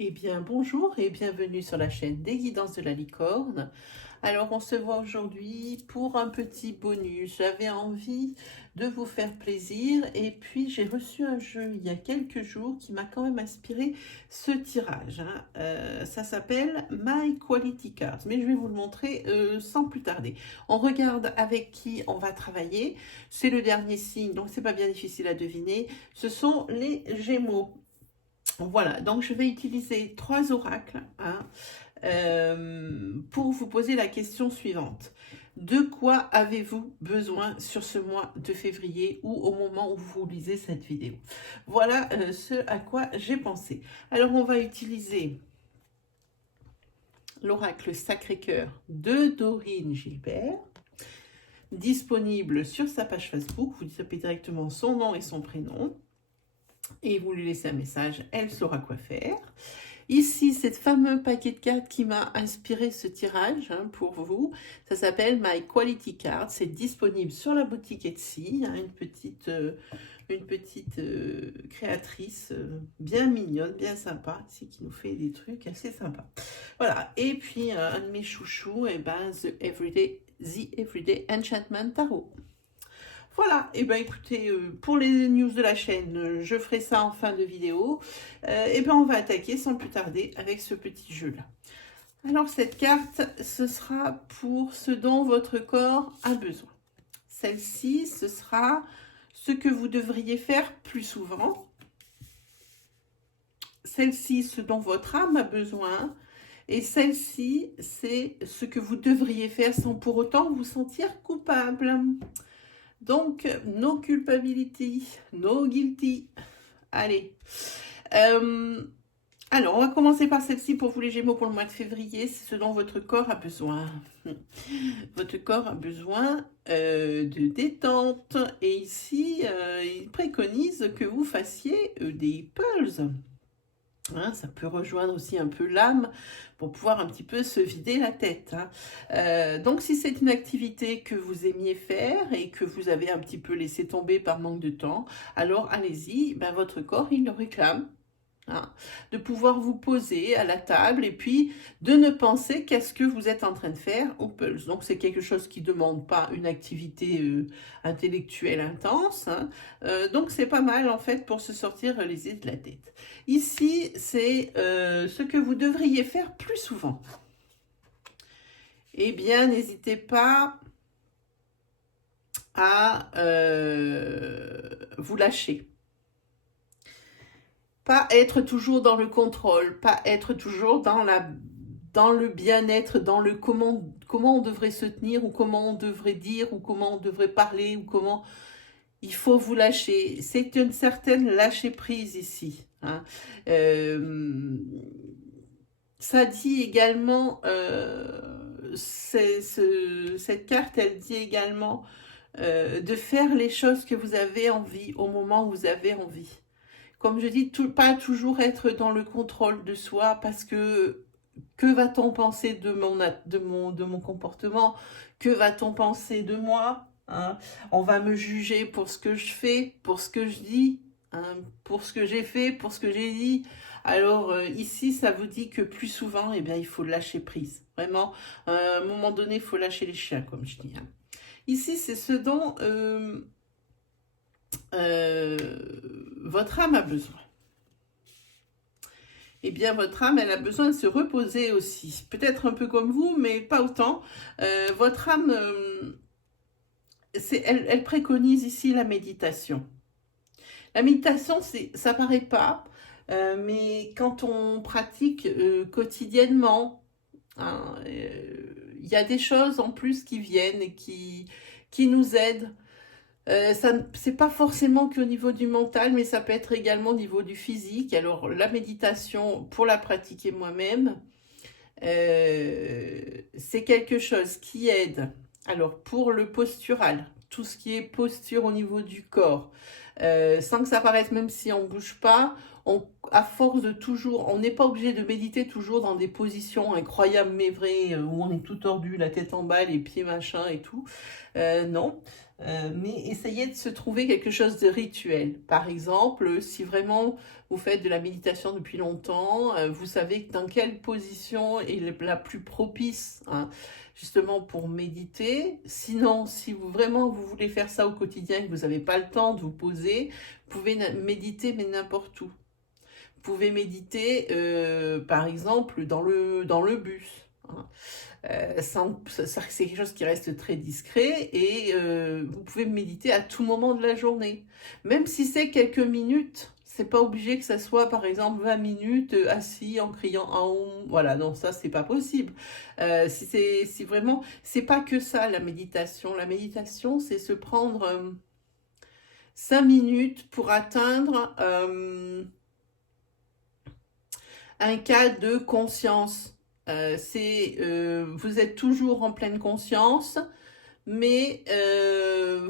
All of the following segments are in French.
Eh bien, bonjour et bienvenue sur la chaîne des Guidances de la Licorne. Alors, on se voit aujourd'hui pour un petit bonus. J'avais envie de vous faire plaisir et puis j'ai reçu un jeu il y a quelques jours qui m'a quand même inspiré ce tirage. Ça s'appelle My Quality Cards, mais je vais vous le montrer sans plus tarder. On regarde avec qui on va travailler. C'est le dernier signe, donc c'est pas bien difficile à deviner. Ce sont les Gémeaux. Voilà, donc je vais utiliser 3 oracles pour vous poser la question suivante. De quoi avez-vous besoin sur ce mois de février ou au moment où vous lisez cette vidéo? Voilà ce à quoi j'ai pensé. Alors on va utiliser l'oracle Sacré-Cœur de Dorine Gilbert, disponible sur sa page Facebook. Vous tapez directement son nom et son prénom et vous lui laissez un message, elle saura quoi faire. Ici, cette fameux paquet de cartes qui m'a inspiré ce tirage pour vous, ça s'appelle My Quality Card. C'est disponible sur la boutique Etsy, une petite créatrice bien mignonne, bien sympa, ici qui nous fait des trucs assez sympas. Voilà, et puis un de mes chouchous, The Everyday Enchantment Tarot. Voilà, et écoutez, pour les news de la chaîne, je ferai ça en fin de vidéo. On va attaquer sans plus tarder avec ce petit jeu-là. Alors cette carte, ce sera pour ce dont votre corps a besoin. Celle-ci, ce sera ce que vous devriez faire plus souvent. Celle-ci, ce dont votre âme a besoin. Et celle-ci, c'est ce que vous devriez faire sans pour autant vous sentir coupable. Donc, no culpability, no guilty. Allez. Alors, on va commencer par celle-ci pour vous les Gémeaux pour le mois de février. C'est ce dont votre corps a besoin. Votre corps a besoin de détente. Et ici, il préconise que vous fassiez des pulses. Ça peut rejoindre aussi un peu l'âme pour pouvoir un petit peu se vider la tête. Donc si c'est une activité que vous aimiez faire et que vous avez un petit peu laissé tomber par manque de temps, alors allez-y, votre corps il le réclame. De pouvoir vous poser à la table et puis de ne penser qu'à ce que vous êtes en train de faire au pulse. Donc c'est quelque chose qui ne demande pas une activité intellectuelle intense. Donc c'est pas mal en fait pour se sortir les idées de la tête. Ici c'est ce que vous devriez faire plus souvent. Eh bien n'hésitez pas à vous lâcher. Pas être toujours dans le contrôle, pas être toujours dans le bien-être, dans le comment on devrait se tenir, ou comment on devrait dire, ou comment on devrait parler, ou comment... Il faut vous lâcher. C'est une certaine lâcher-prise ici. Ça dit également, cette carte, elle dit également de faire les choses que vous avez envie, au moment où vous avez envie. Comme je dis, pas toujours être dans le contrôle de soi, parce que va-t-on penser de mon comportement? Que va-t-on penser de moi? On va me juger pour ce que je fais, pour ce que je dis, pour ce que j'ai fait, pour ce que j'ai dit. Alors ici, ça vous dit que plus souvent, il faut lâcher prise. Vraiment, à un moment donné, il faut lâcher les chiens, comme je dis. Ici, c'est ce dont... votre âme a besoin. Eh bien, votre âme, elle a besoin de se reposer aussi. Peut-être un peu comme vous, mais pas autant. Votre âme, elle préconise ici la méditation. La méditation, ça paraît pas, mais quand on pratique quotidiennement, il y a des choses en plus qui viennent et qui nous aident. C'est pas forcément qu'au niveau du mental, mais ça peut être également au niveau du physique. Alors la méditation, pour la pratiquer moi-même, c'est quelque chose qui aide. Alors pour le postural, tout ce qui est posture au niveau du corps, sans que ça paraisse, même si on bouge pas, à force de toujours, on n'est pas obligé de méditer toujours dans des positions incroyables mais vraies, où on est tout tordu, la tête en bas, les pieds machin et tout. Non. Mais essayez de se trouver quelque chose de rituel. Par exemple, si vraiment vous faites de la méditation depuis longtemps, vous savez dans quelle position est la plus propice, hein, justement pour méditer. Sinon, si vous vraiment vous voulez faire ça au quotidien et que vous n'avez pas le temps de vous poser, vous pouvez méditer mais n'importe où. Vous pouvez méditer, par exemple, dans le bus, hein. C'est quelque chose qui reste très discret et vous pouvez méditer à tout moment de la journée. Même si c'est quelques minutes, c'est pas obligé que ça soit par exemple 20 minutes assis en criant un om. Voilà, non, ça c'est pas possible. Si vraiment, c'est pas que ça la méditation. La méditation, c'est se prendre 5 minutes pour atteindre un cas de conscience. Vous êtes toujours en pleine conscience, mais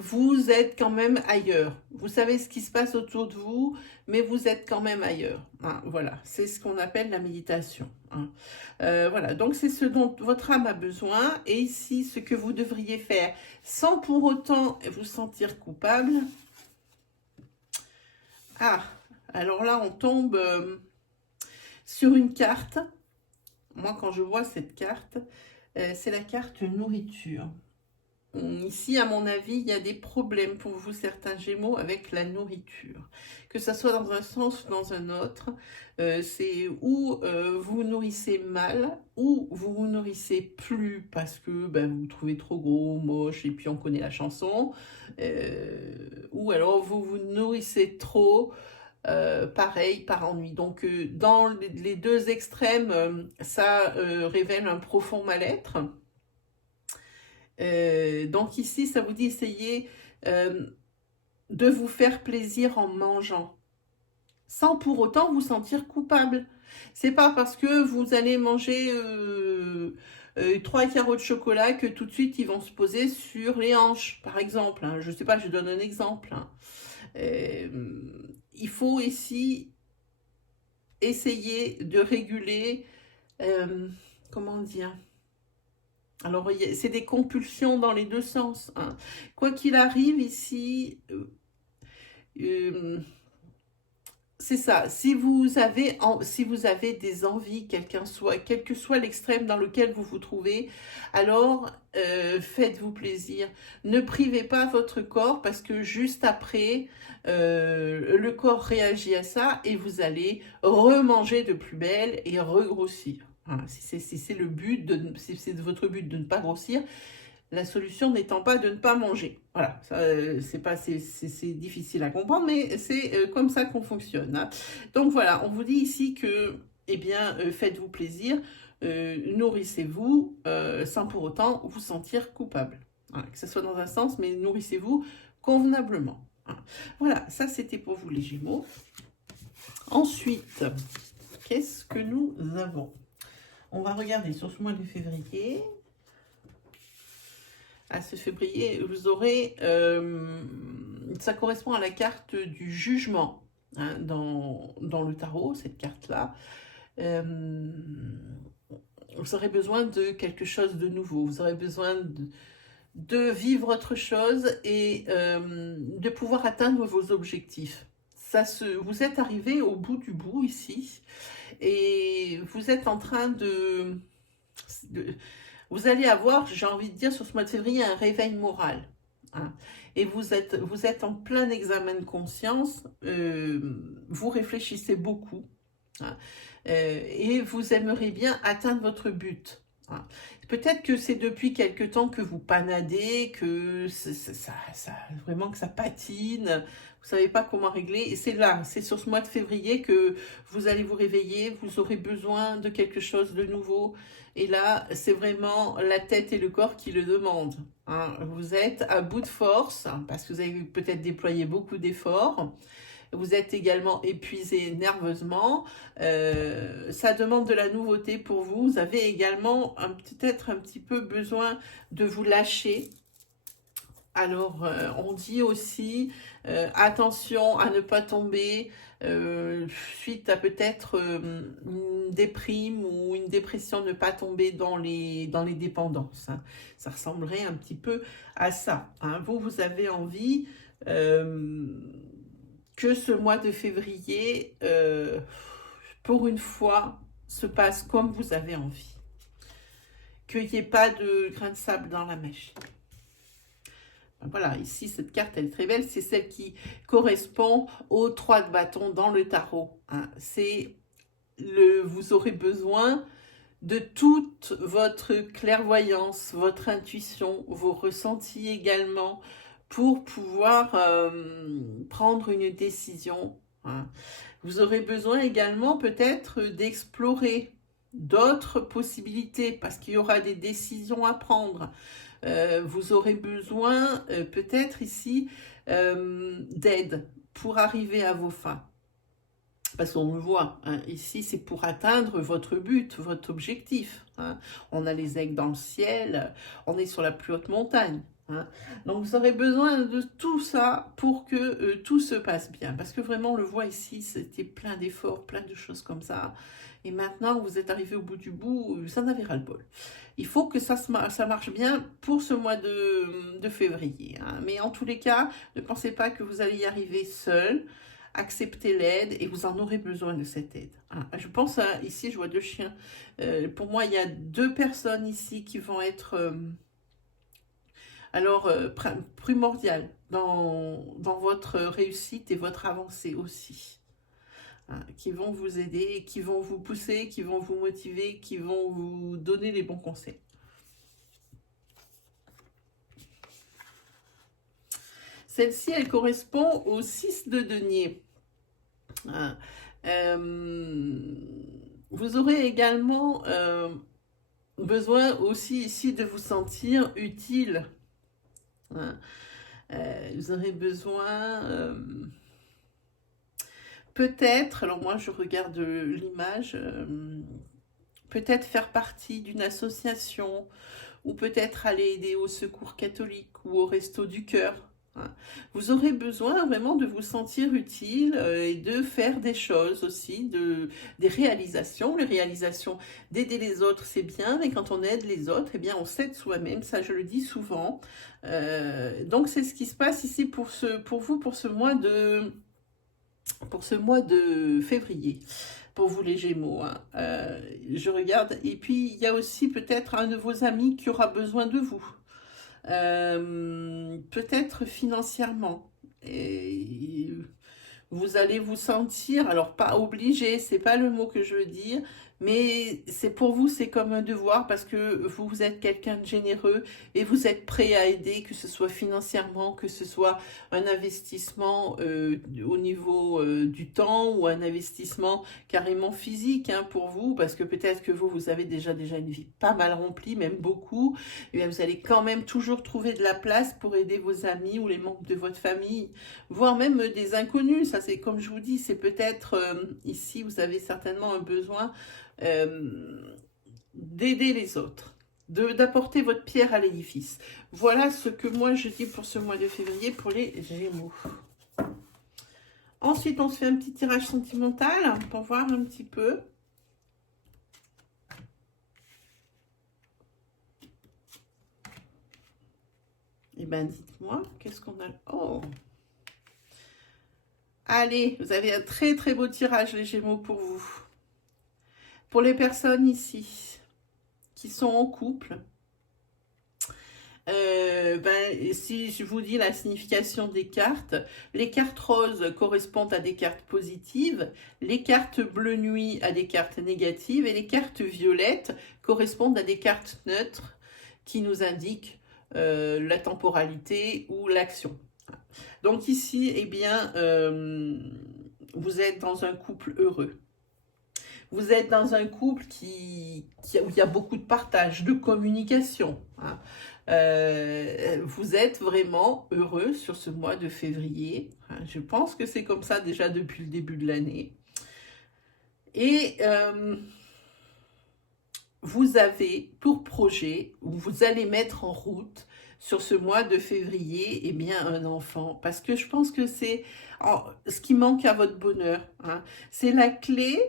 vous êtes quand même ailleurs. Vous savez ce qui se passe autour de vous, mais vous êtes quand même ailleurs. Hein, voilà, c'est ce qu'on appelle la méditation. Hein. Voilà, donc c'est ce dont votre âme a besoin. Et ici, ce que vous devriez faire, sans pour autant vous sentir coupable. Ah, alors là, on tombe sur une carte. Moi, quand je vois cette carte, c'est la carte nourriture. Ici, à mon avis, il y a des problèmes pour vous, certains Gémeaux, avec la nourriture. Que ça soit dans un sens ou dans un autre, c'est où vous vous nourrissez mal, ou vous vous nourrissez plus parce que ben, vous vous trouvez trop gros, moche, et puis on connaît la chanson, ou alors vous vous nourrissez trop, pareil, par ennui. Donc, dans les deux extrêmes, ça révèle un profond mal-être. Donc ici, ça vous dit essayez de vous faire plaisir en mangeant, sans pour autant vous sentir coupable. C'est pas parce que vous allez manger 3 carreaux de chocolat que tout de suite ils vont se poser sur les hanches, par exemple. Hein. Je sais pas, je donne un exemple. Hein. Il faut ici essayer de réguler, comment dire, alors c'est des compulsions dans les deux sens. Hein. Quoi qu'il arrive ici, c'est ça, si vous avez des envies, quel que soit l'extrême dans lequel vous vous trouvez, alors faites-vous plaisir. Ne privez pas votre corps parce que juste après, le corps réagit à ça et vous allez remanger de plus belle et regrossir. Voilà, si c'est si c'est votre but de ne pas grossir, la solution n'étant pas de ne pas manger. Voilà, c'est difficile à comprendre, mais c'est comme ça qu'on fonctionne. Hein. Donc voilà, on vous dit ici que, eh bien, faites-vous plaisir, nourrissez-vous sans pour autant vous sentir coupable. Voilà, que ce soit dans un sens, mais nourrissez-vous convenablement. Voilà, ça c'était pour vous les Gémeaux. Ensuite, qu'est-ce que nous avons? On va regarder sur ce mois de février. À ce février, vous aurez, ça correspond à la carte du jugement, hein, dans le tarot, cette carte-là. Vous aurez besoin de quelque chose de nouveau, vous aurez besoin de vivre autre chose et de pouvoir atteindre vos objectifs. Vous êtes arrivé au bout du bout ici et vous êtes en train vous allez avoir, j'ai envie de dire, sur ce mois de février, un réveil moral. Hein. Et vous êtes en plein examen de conscience, vous réfléchissez beaucoup, hein, et vous aimeriez bien atteindre votre but. Hein. Peut-être que c'est depuis quelque temps que vous panadez, que vraiment que ça patine, vous savez pas comment régler. Et c'est là, c'est sur ce mois de février que vous allez vous réveiller, vous aurez besoin de quelque chose de nouveau. Et là, c'est vraiment la tête et le corps qui le demandent. Hein. Vous êtes à bout de force, hein, parce que vous avez peut-être déployé beaucoup d'efforts. Vous êtes également épuisé nerveusement. Ça demande de la nouveauté pour vous. Vous avez également peut-être un petit peu besoin de vous lâcher. Alors, on dit aussi, attention à ne pas tomber suite à peut-être une déprime ou une dépression, ne pas tomber dans les dépendances, hein. Ça ressemblerait un petit peu à ça, hein. Vous avez envie que ce mois de février, pour une fois, se passe comme vous avez envie. Qu'il n'y ait pas de grain de sable dans la mèche. Voilà, ici, cette carte, elle est très belle. C'est celle qui correspond aux 3 de bâton dans le tarot, hein. Vous aurez besoin de toute votre clairvoyance, votre intuition, vos ressentis également, pour pouvoir prendre une décision, hein. Vous aurez besoin également peut-être d'explorer d'autres possibilités, parce qu'il y aura des décisions à prendre. Vous aurez besoin peut-être ici d'aide pour arriver à vos fins. Parce qu'on le voit, hein, ici c'est pour atteindre votre but, votre objectif, hein. On a les aigles dans le ciel, on est sur la plus haute montagne, hein. Donc vous aurez besoin de tout ça pour que tout se passe bien. Parce que vraiment on le voit ici, c'était plein d'efforts, plein de choses comme ça. Et maintenant vous êtes arrivé au bout du bout, ça n'avait ras le bol. Il faut que ça marche bien pour ce mois de février, hein. Mais en tous les cas, ne pensez pas que vous allez y arriver seul. Acceptez l'aide et vous en aurez besoin de cette aide. Ah, je pense, ici je vois 2 chiens. Pour moi, il y a 2 personnes ici qui vont être primordiales dans votre réussite et votre avancée aussi. Hein, qui vont vous aider, qui vont vous pousser, qui vont vous motiver, qui vont vous donner les bons conseils. Celle-ci, elle correspond au 6 de denier. Vous aurez également besoin aussi ici de vous sentir utile. Vous aurez besoin peut-être, alors moi je regarde l'image, peut-être faire partie d'une association, ou peut-être aller aider au secours catholique ou au resto du cœur. Vous aurez besoin vraiment de vous sentir utile et de faire des choses aussi, des réalisations. Les réalisations d'aider les autres, c'est bien, mais quand on aide les autres, eh bien, on s'aide soi-même, ça je le dis souvent. Donc c'est ce qui se passe ici pour vous, pour ce mois de février. Pour vous les Gémeaux, hein. Je regarde, et puis il y a aussi peut-être un de vos amis qui aura besoin de vous. Peut-être financièrement, et vous allez vous sentir, alors pas obligé, c'est pas le mot que je veux dire, mais c'est pour vous, c'est comme un devoir, parce que vous êtes quelqu'un de généreux et vous êtes prêt à aider, que ce soit financièrement, que ce soit un investissement au niveau du temps, ou un investissement carrément physique, hein, pour vous, parce que peut-être que vous avez déjà une vie pas mal remplie, même beaucoup, et bien vous allez quand même toujours trouver de la place pour aider vos amis ou les membres de votre famille, voire même des inconnus. Ça, c'est comme je vous dis, c'est peut-être ici, vous avez certainement un besoin d'aider les autres, d'apporter votre pierre à l'édifice. Voilà ce que moi je dis pour ce mois de février pour les Gémeaux. Ensuite, on se fait un petit tirage sentimental pour voir un petit peu. Eh bien, dites-moi, qu'est-ce qu'on a? Oh! Allez, vous avez un très très beau tirage, les Gémeaux, pour vous. Pour les personnes ici qui sont en couple, si je vous dis la signification des cartes, les cartes roses correspondent à des cartes positives, les cartes bleu nuit à des cartes négatives, et les cartes violettes correspondent à des cartes neutres qui nous indiquent la temporalité ou l'action. Donc ici, eh bien, vous êtes dans un couple heureux. Vous êtes dans un couple où il y a beaucoup de partage, de communication, hein. Vous êtes vraiment heureux sur ce mois de février, hein. Je pense que c'est comme ça déjà depuis le début de l'année. Et vous avez pour projet, ou vous allez mettre en route sur ce mois de février, eh bien, un enfant. Parce que je pense que c'est ce qui manque à votre bonheur, hein. C'est la clé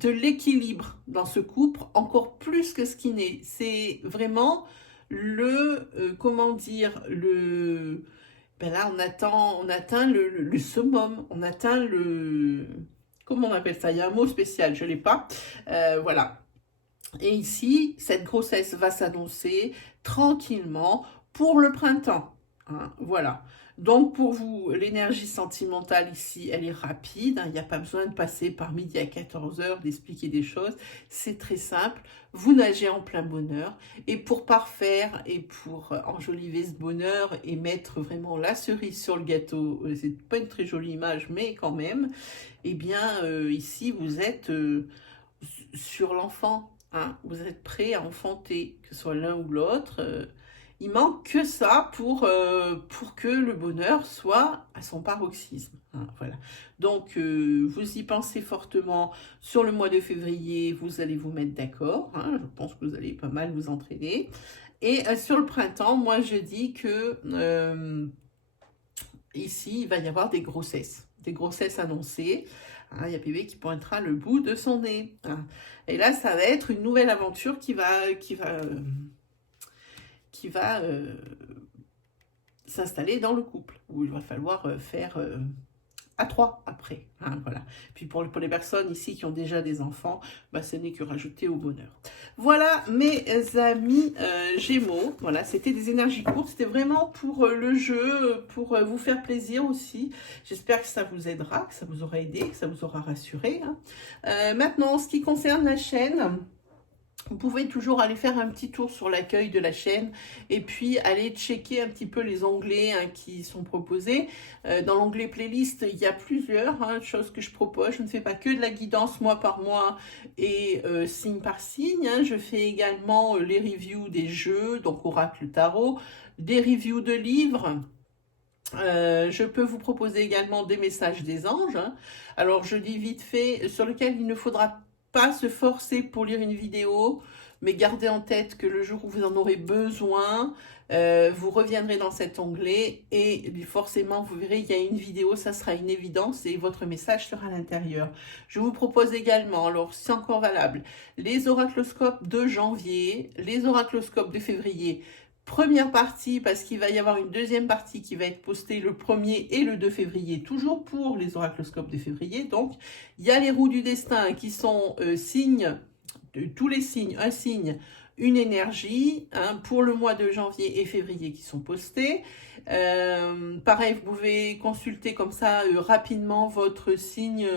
de l'équilibre dans ce couple, encore plus que ce qui n'est. C'est vraiment comment dire, ben là, on atteint le summum, on atteint comment on appelle ça? Il y a un mot spécial, je ne l'ai pas. Voilà. Et ici, cette grossesse va s'annoncer tranquillement pour le printemps. Hein, voilà. Donc pour vous, l'énergie sentimentale ici, elle est rapide. Hein, il n'y a pas besoin de passer par midi à 14 heures, d'expliquer des choses. C'est très simple. Vous nagez en plein bonheur. Et pour parfaire et pour enjoliver ce bonheur et mettre vraiment la cerise sur le gâteau, c'est pas une très jolie image, mais quand même, eh bien ici, vous êtes sur l'enfant. Hein, vous êtes prêt à enfanter, que ce soit l'un ou l'autre. Il manque que ça pour que le bonheur soit à son paroxysme. Hein, voilà. Donc, vous y pensez fortement sur le mois de février, vous allez vous mettre d'accord. Hein, je pense que vous allez pas mal vous entraîner. Et sur le printemps, moi, je dis que ici, il va y avoir des grossesses annoncées. Hein, il y a bébé qui pointera le bout de son nez. Hein. Et là, ça va être une nouvelle aventure qui va s'installer dans le couple, où il va falloir faire à 3 après. Hein, voilà. Puis pour les personnes ici qui ont déjà des enfants, bah, ce n'est que rajouter au bonheur. Voilà mes amis Gémeaux. Voilà, c'était des énergies courtes. C'était vraiment pour le jeu, pour vous faire plaisir aussi. J'espère que ça vous aidera, que ça vous aura aidé, que ça vous aura rassuré. Hein. Maintenant, en ce qui concerne la chaîne, vous pouvez toujours aller faire un petit tour sur l'accueil de la chaîne et puis aller checker un petit peu les onglets qui sont proposés. Dans l'onglet playlist, il y a plusieurs choses que je propose. Je ne fais pas que de la guidance mois par mois et signe par signe. Hein. Je fais également les reviews des jeux, donc Oracle Tarot, des reviews de livres. Je peux vous proposer également des messages des anges. Hein. Alors, je dis vite fait, sur lequel il ne faudra pas se forcer pour lire une vidéo, mais gardez en tête que le jour où vous en aurez besoin, vous reviendrez dans cet onglet et forcément vous verrez il y a une vidéo, ça sera une évidence et votre message sera à l'intérieur. Je vous propose également, alors c'est encore valable, les oracloscopes de janvier, les oracloscopes de février. Première partie, parce qu'il va y avoir une deuxième partie qui va être postée le 1er et le 2 février, toujours pour les oracloscopes de février. Donc, il y a les roues du destin qui sont signes, tous les signes, un signe, une énergie, hein, pour le mois de janvier et février qui sont postés. Pareil, vous pouvez consulter comme ça rapidement votre signe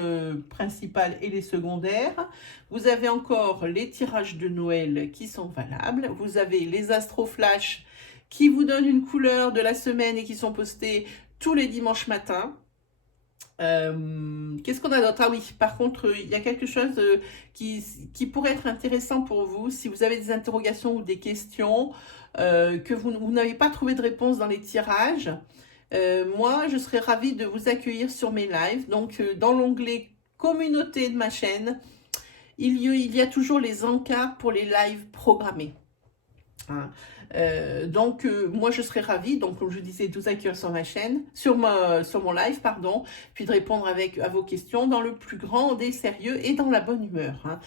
principal et les secondaires. Vous avez encore les tirages de Noël qui sont valables. Vous avez les astroflash qui vous donnent une couleur de la semaine et qui sont postés tous les dimanches matins. Qu'est-ce qu'on a d'autre? Ah oui, par contre, il y a quelque chose qui pourrait être intéressant pour vous. Si vous avez des interrogations ou des questions, que vous n'avez pas trouvé de réponse dans les tirages, moi, je serais ravie de vous accueillir sur mes lives. Donc, dans l'onglet communauté de ma chaîne, il y a toujours les encarts pour les lives programmés. Hein. Donc moi je serais ravie, donc comme je disais, de vous accueillir sur ma chaîne, sur mon live, pardon, puis de répondre à vos questions dans le plus grand des sérieux et dans la bonne humeur. Hein.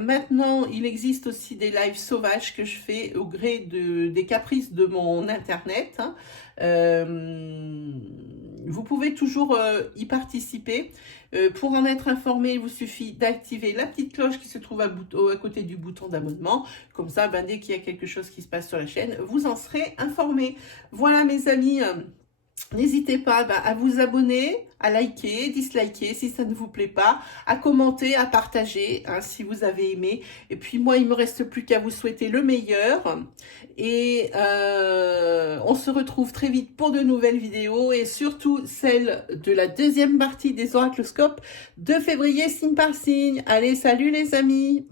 Maintenant, il existe aussi des lives sauvages que je fais au gré des caprices de mon internet. Hein. Vous pouvez toujours y participer. Pour en être informé, il vous suffit d'activer la petite cloche qui se trouve à côté du bouton d'abonnement. Comme ça, ben, dès qu'il y a quelque chose qui se passe sur la chaîne, vous en serez informé. Voilà mes amis, n'hésitez pas à vous abonner, à liker, disliker si ça ne vous plaît pas, à commenter, à partager hein, si vous avez aimé. Et puis moi, il ne me reste plus qu'à vous souhaiter le meilleur. Et on se retrouve très vite pour de nouvelles vidéos et surtout celle de la deuxième partie des oracloscopes de février signe par signe. Allez, salut les amis!